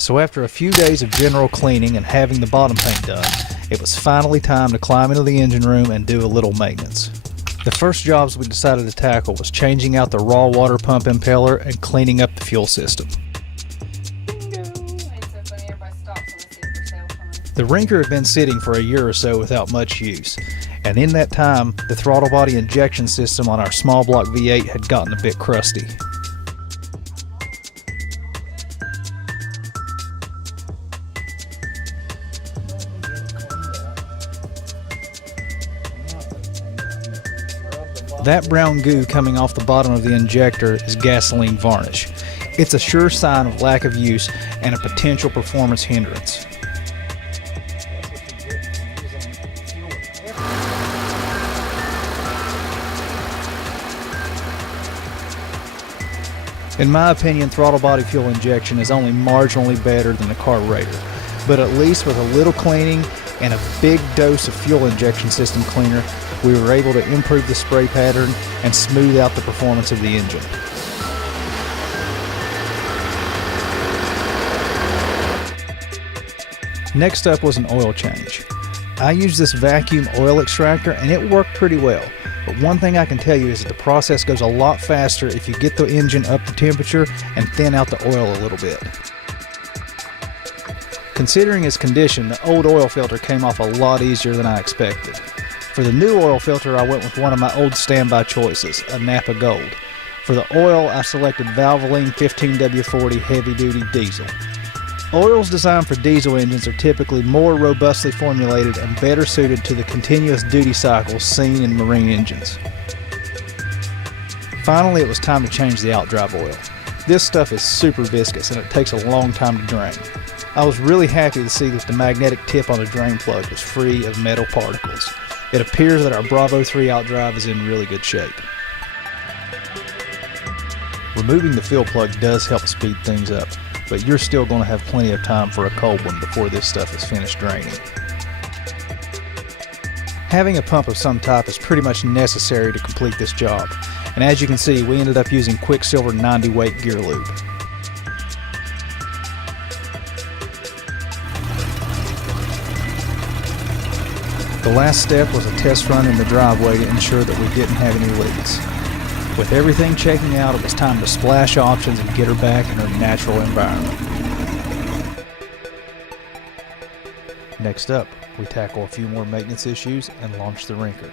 So after a few days of general cleaning and having the bottom paint done, it was finally time to climb into the engine room and do a little maintenance. The first jobs we decided to tackle was changing out the raw water pump impeller and cleaning up the fuel system. The Rinker had been sitting for a year or so without much use, and in that time, the throttle body injection system on our small block V8 had gotten a bit crusty. That brown goo coming off the bottom of the injector is gasoline varnish. It's a sure sign of lack of use and a potential performance hindrance. In my opinion, throttle body fuel injection is only marginally better than the carburetor, but at least with a little cleaning and a big dose of fuel injection system cleaner, we were able to improve the spray pattern and smooth out the performance of the engine. Next up was an oil change. I used this vacuum oil extractor and it worked pretty well. But one thing I can tell you is that the process goes a lot faster if you get the engine up to temperature and thin out the oil a little bit. Considering its condition, the old oil filter came off a lot easier than I expected. For the new oil filter, I went with one of my old standby choices, a Napa Gold. For the oil, I selected Valvoline 15W40 Heavy Duty Diesel. Oils designed for diesel engines are typically more robustly formulated and better suited to the continuous duty cycles seen in marine engines. Finally, it was time to change the outdrive oil. This stuff is super viscous and it takes a long time to drain. I was really happy to see that the magnetic tip on the drain plug was free of metal particles. It appears that our Bravo 3 outdrive is in really good shape. Removing the fill plug does help speed things up, but you're still going to have plenty of time for a cold one before this stuff is finished draining. Having a pump of some type is pretty much necessary to complete this job, and as you can see, we ended up using Quicksilver 90 weight gear lube. The last step was a test run in the driveway to ensure that we didn't have any leaks. With everything checking out, it was time to splash options and get her back in her natural environment. Next up, we tackle a few more maintenance issues and launch the Rinker.